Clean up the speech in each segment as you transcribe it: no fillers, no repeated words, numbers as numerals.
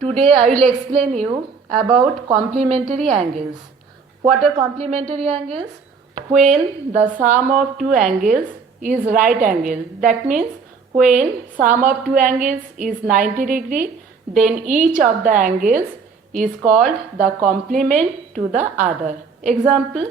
Today I will explain you about complementary angles. What are complementary angles? When the sum of two angles is right angle. That means when sum of two angles is 90 degree, then each of the angles is called the complement to the other. Example,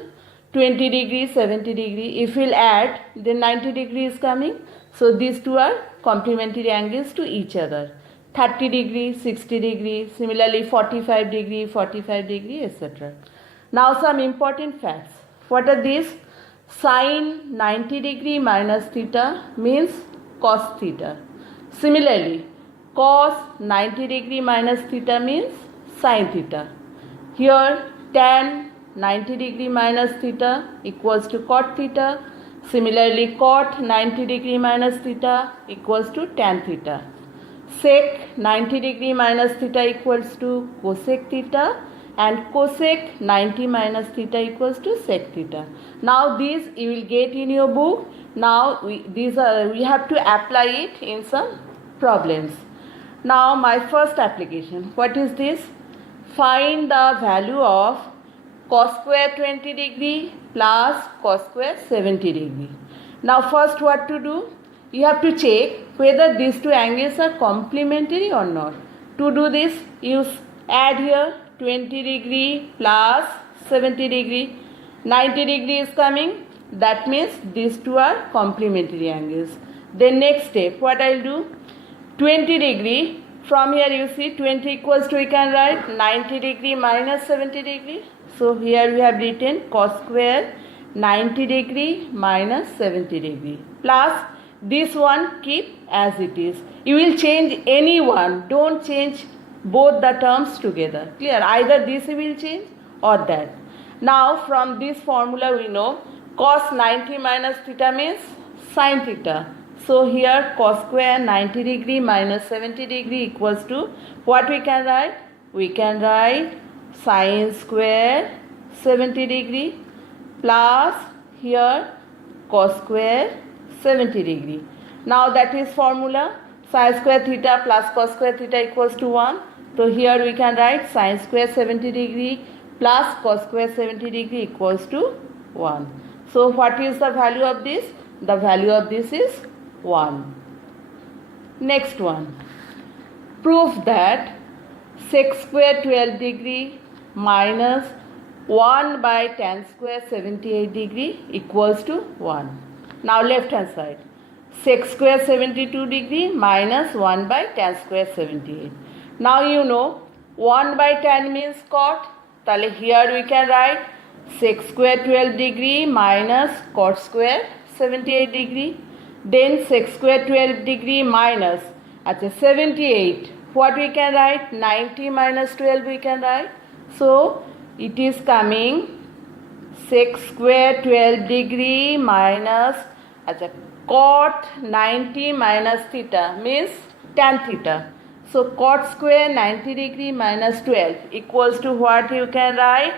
20 degree, 70 degree. If we'll add, then 90 degree is coming. So these two are complementary angles to each other. 30 degree, 60 degree, similarly 45 degree, etc. Now some important facts. What are these? Sine 90 degree minus theta means cos theta. Similarly, cos 90 degree minus theta means sin theta. Here tan 90 degree minus theta equals to cot theta. Similarly, cot 90 degree minus theta equals to tan theta. Sec 90 degree minus theta equals to cosec theta, and cosec 90 minus theta equals to sec theta. Now these you will get in your book. Now we have to apply it in some problems. Now my first application. What is this? Find the value of cos square 20 degree plus cos square 70 degree. Now first what to do? You have to check whether these two angles are complementary or not. To do this, you add here 20 degree plus 70 degree. 90 degree is coming. That means these two are complementary angles. Then next step, what I will do? 20 degree. From here you see 20 equals to, we can write 90 degree minus 70 degree. So here we have written cos square 90 degree minus 70 degree plus this one keep as it is. You will change any one. Don't change both the terms together. Clear? Either this will change or that. Now from this formula we know cos 90 minus theta means sin theta. So here cos square 90 degree minus 70 degree equals to what we can write? We can write sin square 70 degree plus here cos square 70 degree. Now that is formula sin square theta plus cos square theta equals to 1. So here we can write sin square 70 degree plus cos square 70 degree equals to 1. So what is the value of this? The value of this is 1. Next one. Prove that sec square 12 degree minus 1 by tan square 78 degree equals to 1. Now left hand side, sec square 72 degree minus 1 by tan square 78. Now you know 1 by tan means cot. Tale here we can write sec square 12 degree minus cot square 78 degree. Then sec square 12 degree minus 78. What we can write? 90 minus 12 we can write. So it is coming sec square 12 degree minus cot 90 minus theta means tan theta. So cot square 90 degree minus 12 equals to what you can write?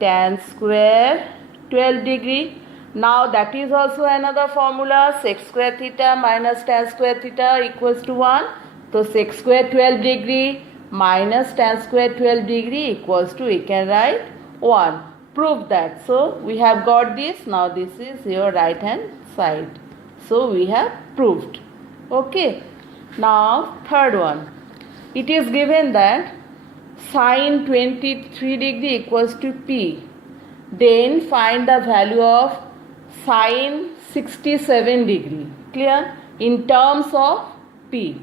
Tan square 12 degree. Now that is also another formula, sec square theta minus tan square theta equals to 1. So sec square 12 degree minus tan square 12 degree equals to, we can write 1. Prove that. So we have got this. Now this is your right hand side. So we have proved. Okay. Now third one. It is given that sine 23 degree equals to P. Then find the value of sine 67 degree. Clear? In terms of P.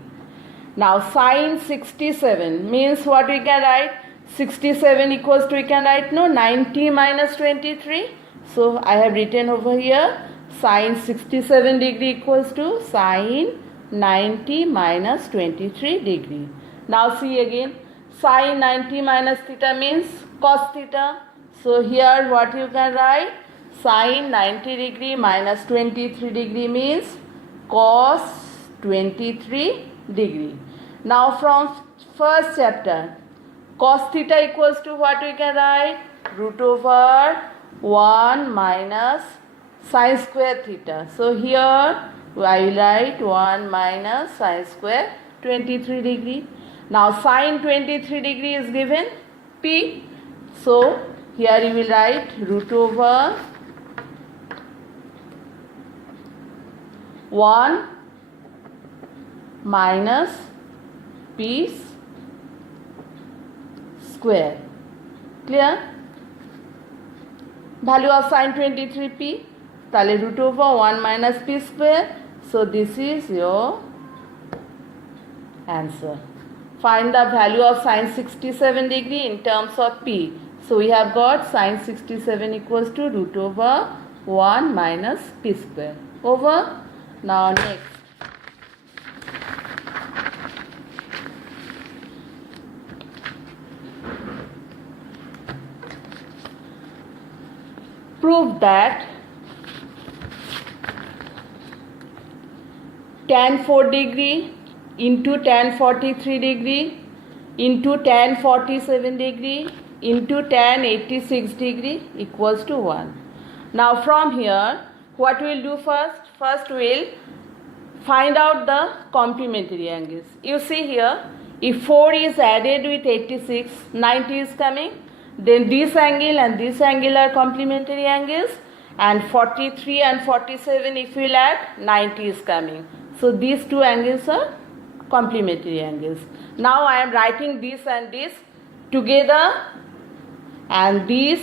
Now sine 67 means what we can write? 67 equals to, we can write 90 minus 23. So I have written over here sine 67 degree equals to sine 90 minus 23 degree. Now see again, sine 90 minus theta means cos theta. So here what you can write? Sine 90 degree minus 23 degree means cos 23 degree. Now from first chapter, cos theta equals to what we can write? Root over 1 minus sin square theta. So here I will write 1 minus sin square 23 degree. Now sine 23 degree is given P. So here you will write root over 1 minus P square. Clear? Value of sine 23 P. Tale root over 1 minus P square. So this is your answer. Find the value of sine 67 degree in terms of P. So we have got sine 67 equals to root over 1 minus P square. Over. Now next. Prove that tan 4 degree into tan 43 degree into tan 47 degree into tan 86 degree equals to 1. Now from here, what we will do first? First we will find out the complementary angles. You see here, if 4 is added with 86, 90 is coming. Then this angle and this angle are complementary angles, and 43 and 47 if we will add, 90 is coming. So these two angles are complementary angles. Now I am writing this and this together and this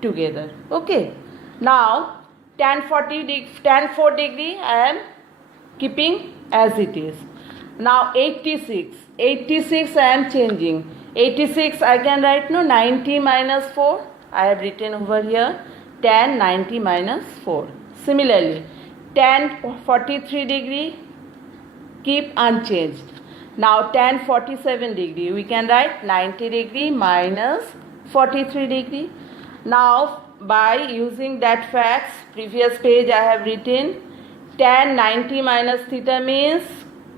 together. Okay. Now tan 4 degree I am keeping as it is. Now 86 I am changing. 86 I can write 90 minus 4. I have written over here tan 90 minus 4. Similarly, tan 43 degree keep unchanged. Now tan 47 degree we can write 90 degree minus 43 degree. Now by using that facts, previous page I have written tan 90 minus theta means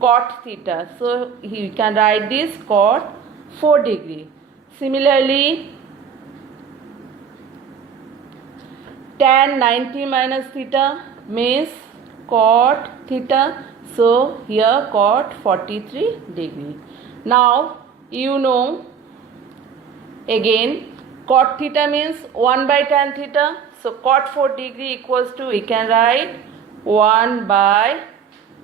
cot theta. So you can write this cot 4 degree. Similarly, tan 90 minus theta means cot theta. So here cot 43 degree. Now you know again cot theta means 1 by tan theta. So cot 4 degree equals to, we can write 1 by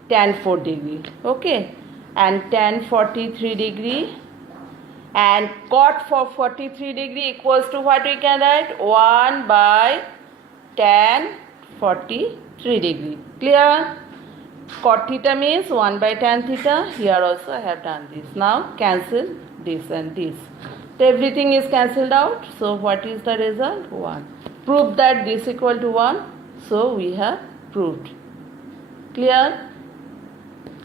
tan 4 degree. Okay. And tan 43 degree. And cot for 43 degree equals to what we can write? 1 by tan 43 degree. Clear? Cot theta means 1 by tan theta. Here also I have done this. Now cancel this and this. So everything is cancelled out. So what is the result? 1. Prove that this equal to 1. So we have proved. Clear?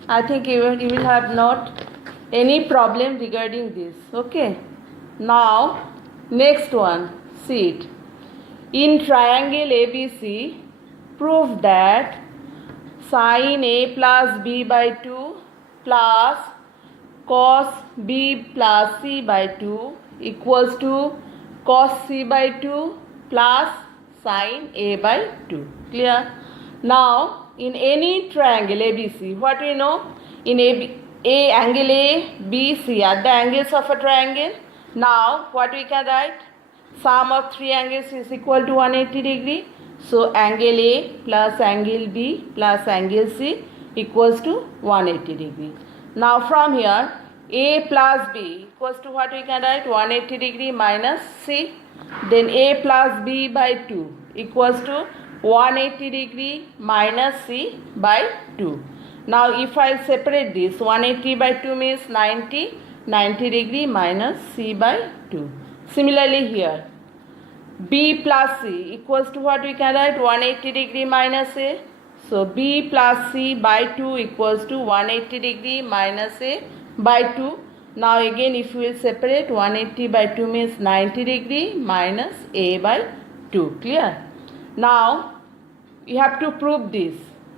I think you will have not any problem regarding this. Okay. Now next one, see it. In triangle ABC, prove that sin A plus B by 2 plus cos B plus C by 2 equals to cos C by 2 plus sin A by 2. Clear? Now in any triangle ABC, what we know? In angle A, B, C are the angles of a triangle. Now what we can write? Sum of 3 angles is equal to 180 degree. So angle A plus angle B plus angle C equals to 180 degree. Now from here A plus B equals to what we can write? 180 degree minus C. Then A plus B by 2 equals to 180 degree minus C by 2. Now if I separate this, 180 by 2 means 90 degree minus C by 2. Similarly here, B plus C equals to what we can write? 180 degree minus A. So B plus C by 2 equals to 180 degree minus A by 2. Now again if we will separate, 180 by 2 means 90 degree minus A by 2. Clear? Now you have to prove this.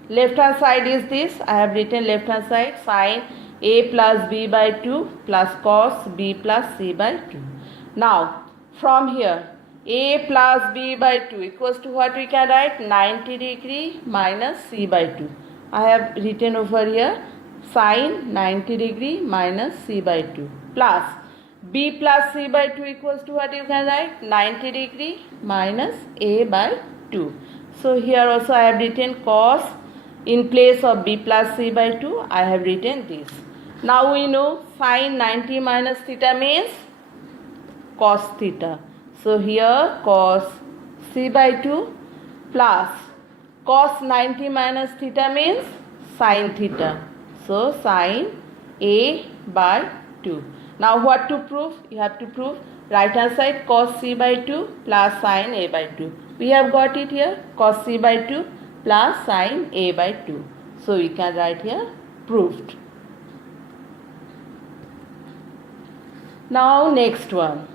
Left hand side is this. I have written left hand side sin A plus B by 2 plus cos B plus C by 2. Now from here A plus B by 2 equals to what we can write? 90 degree minus C by 2. I have written over here sine 90 degree minus c by 2 plus b plus c by 2 equals to what you can write? 90 degree minus a by 2. So here also I have written cos. In place of b plus c by 2, I have written this. Now we know sine 90 minus theta means cos theta. So here cos c by 2 plus cos 90 minus theta means sin theta. So sin a by 2. Now what to prove? You have to prove right hand side cos c by 2 plus sin a by 2. We have got it here, cos c by 2 plus sin a by 2. So we can write here proved. Now next one.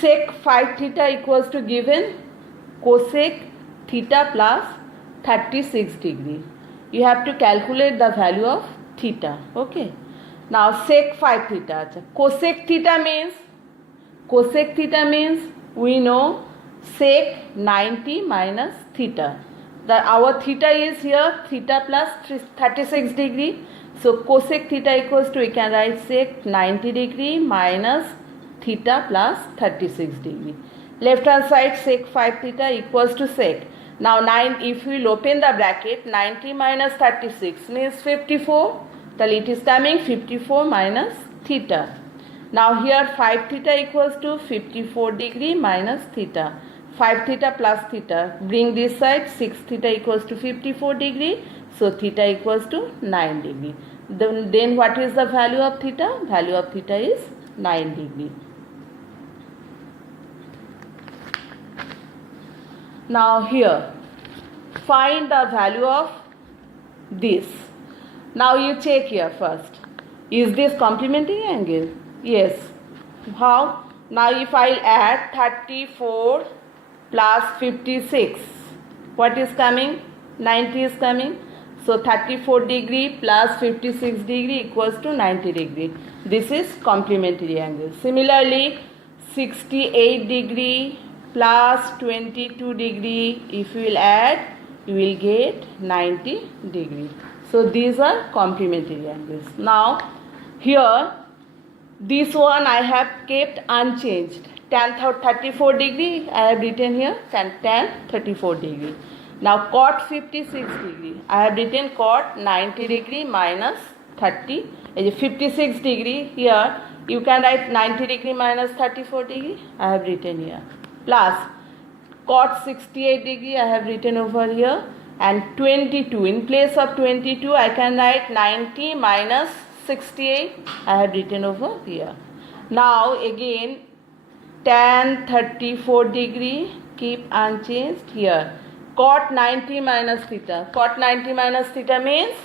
Sec 5 theta equals to given cosec theta plus 36 degree. You have to calculate the value of theta. Okay. Now sec 5 theta. Cosec theta means we know sec 90 minus theta. Our theta is here theta plus 36 degree. So cosec theta equals to, we can write sec 90 degree minus theta plus 36 degree. Left hand side sec 5 theta equals to sec. Now if we will open the bracket, 90 minus 36 means 54. Then it is coming 54 minus theta. Now here 5 theta equals to 54 degree minus theta. 5 theta plus theta. Bring this side, 6 theta equals to 54 degree. So theta equals to 9 degree. Then what is the value of theta? Value of theta is 9 degree. Now here, find the value of this. Now you check here first. Is this complementary angle? Yes. How? Now if I add 34 plus 56, what is coming? 90 is coming. So 34 degree plus 56 degree equals to 90 degree. This is complementary angle. Similarly, 68 degree plus 22 degree, if you will add, you will get 90 degree. So these are complementary angles. Now here, this one I have kept unchanged. Tan 34 degree, I have written here tan 34 degree. Now cot 56 degree, I have written cot 90 degree minus 56 degree. Here you can write 90 degree minus 34 degree, I have written here. Plus cot 68 degree, I have written over here, and 22. In place of 22, I can write 90 minus 68, I have written over here. Now again tan 34 degree, keep unchanged here. Cot 90 minus theta. Cot 90 minus theta means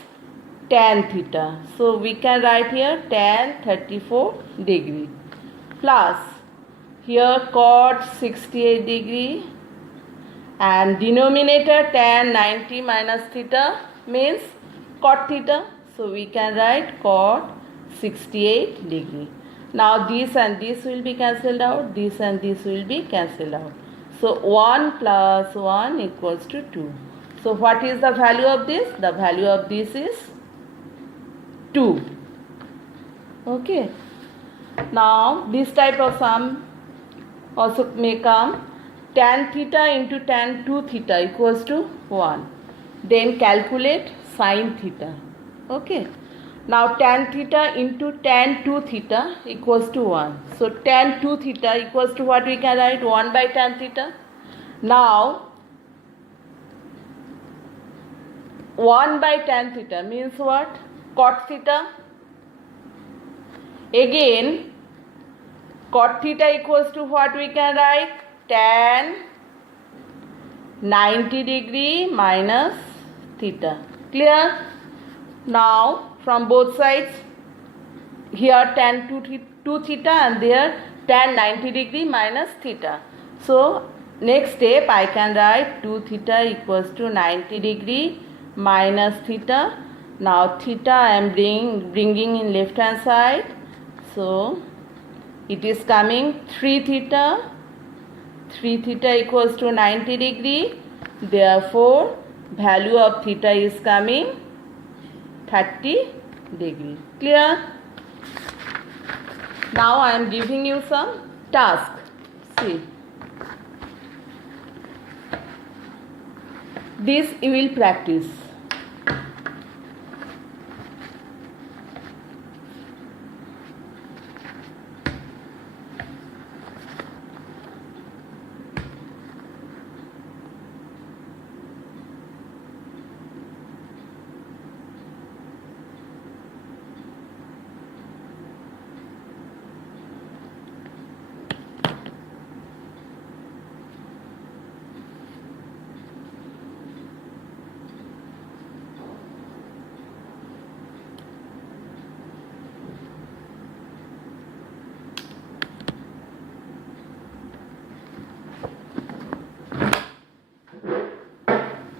tan theta. So we can write here tan 34 degree. Plus here cot 68 degree, and denominator tan 90 minus theta means cot theta. So we can write cot 68 degree. Now this and this will be cancelled out. This and this will be cancelled out. So 1 plus 1 equals to 2. So what is the value of this? The value of this is 2. Okay. Now this type of sum also may come. Tan theta into tan 2 theta equals to 1. Then calculate sin theta. Okay. Now tan theta into tan 2 theta equals to 1. So tan 2 theta equals to what we can write? 1 by tan theta. Now 1 by tan theta means what? Cot theta. Again cot theta equals to what we can write? Tan 90 degree minus theta. Clear? Now from both sides, here tan 2 theta and there tan 90 degree minus theta. So next step I can write 2 theta equals to 90 degree minus theta. Now theta I am bringing in left hand side. So it is coming 3 theta. 3 theta equals to 90 degree. Therefore value of theta is coming 30 degree. Clear? Now I am giving you some task. See. This you will practice.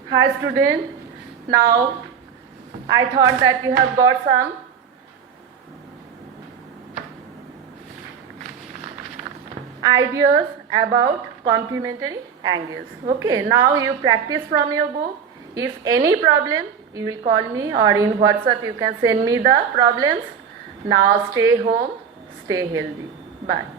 Hi student, now I thought that you have got some ideas about complementary angles. Okay, now you practice from your book. If any problem, you will call me, or in WhatsApp you can send me the problems. Now stay home, stay healthy. Bye.